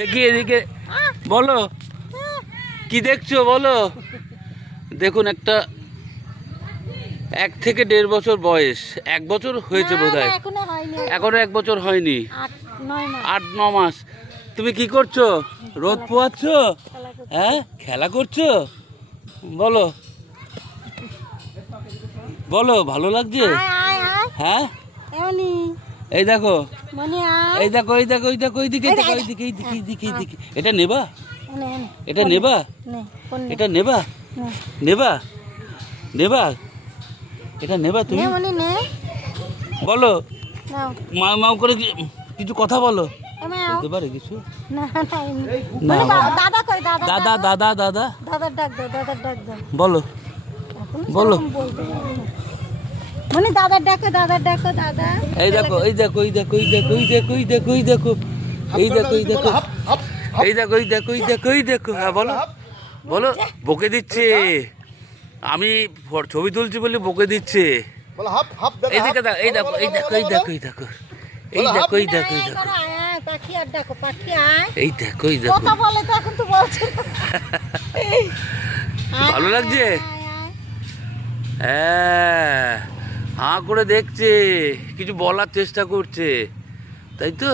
দেখি এদিকে বলো, কি দেখছো বলো। দেখুন, একটা 1 থেকে 1.5 বছর বয়স, 1 বছর হয়েছে বোধহয়, এখনো 1 বছর হয়নি, 8-9 মাস। তুমি কি করছো? রোদ পোয়াচ্ছ? হ্যাঁ, খেলা করছো? বলো বলো, ভালো লাগছে? হ্যাঁ, এই দেখো, এই দেখো, এই দেখো, এই দেখো, এইদিকে, এইদিকে, এইদিকে, এইদিকে, এইদিকে, এইদিকে। এটা নেবা? এটা নেবা? এটা নেবা? নেবা? নেবা? এটা নেবা তুমি? বলো, মাও মাও করে কিছু কথা বলো। বলতে পারে কিছু? না। দাদা দাদা দাদা বলো, বলো। মানে দাদার ডাকো, দাদার ডাকো, দাদা। এই দেখো, এই দেখো, এই দেখো, এই দেখো, এই দেখো, এই দেখো, এই দেখো, এই দেখো, এই দেখো, এই দেখো, এই দেখো, এই দেখো, এই দেখো। হ্যাঁ বলো, বলো। বকে দিচ্ছে, আমি ছবি তুলছি বলে বকে দিচ্ছে। এই দেখো, এই দেখো, এই দেখো, এই দেখো, এই দেখো, এই দেখো, এই দেখো, এই দেখো, পাখি আর ডাকো, পাখি আয়। এই দেখো, এই দেখো। কথা বলে তো, এখন তো বলছে ভালো লাগছে? হ্যাঁ, হাঁ করে দেখছে, কিছু বলার চেষ্টা করছে, তাই তো।